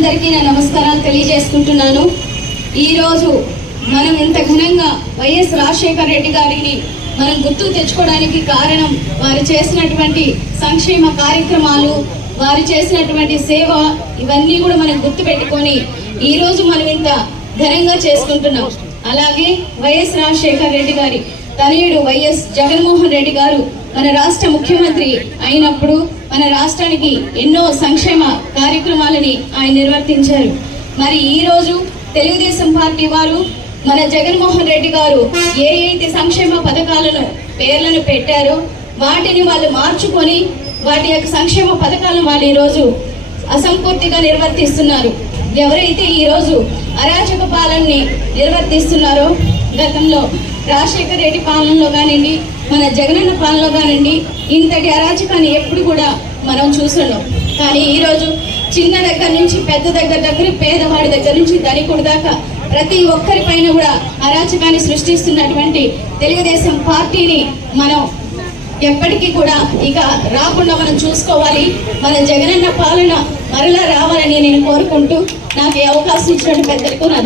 అందరికీ నా నమస్కారాలు తెలియజేసుకుంటున్నాను. ఈరోజు మనం ఇంత ఘనంగా వైఎస్ రాజశేఖర రెడ్డి గారిని మనం గుర్తు తెచ్చుకోవడానికి కారణం వారు చేసినటువంటి సంక్షేమ కార్యక్రమాలు వారు చేసినటువంటి సేవ ఇవన్నీ కూడా మనం గుర్తు పెట్టుకొని ఈ రోజు మనం ఇంత ఘనంగా చేసుకుంటున్నాం. అలాగే వైఎస్ రాజశేఖర రెడ్డి గారి తనయుడు వైఎస్ జగన్మోహన్ రెడ్డి గారు మన రాష్ట్ర ముఖ్యమంత్రి అయినప్పుడు మన రాష్ట్రానికి ఎన్నో సంక్షేమ కార్యక్రమాలని ఆయన నిర్వర్తించారు. మరి ఈ రోజు తెలుగుదేశం పార్టీ వారు మన జగన్మోహన్ రెడ్డి గారు ఏ అయితే సంక్షేమ పథకాలను పేర్లను పెట్టారో వాటిని వాళ్ళు మార్చుకొని వాటి యొక్క సంక్షేమ పథకాలను వాళ్ళు ఈరోజు అసంపూర్తిగా నిర్వర్తిస్తున్నారు. ఎవరైతే ఈరోజు అరాచక పాలనని నిర్వర్తిస్తున్నారో గతంలో రాజశేఖర రెడ్డి పాలనలో కానివ్వండి మన జగనన్న పాలనలో కానివ్వండి ఇంతటి అరాచకాన్ని ఎప్పుడు కూడా మనం చూస్తున్నాం. కానీ ఈరోజు చిన్న దగ్గర నుంచి పెద్ద దగ్గర దగ్గర పేదవాడి దగ్గర నుంచి ధనికుడి దాకా ప్రతి ఒక్కరి పైన కూడా అరాచకాన్ని సృష్టిస్తున్నటువంటి తెలుగుదేశం పార్టీని మనం ఎప్పటికీ కూడా ఇక రాకుండా మనం చూసుకోవాలి. మన జగనన్న పాలన మరలా రావాలని నేను కోరుకుంటూ నాకు ఈ అవకాశం ఇచ్చినటువంటి పెద్దలకు నా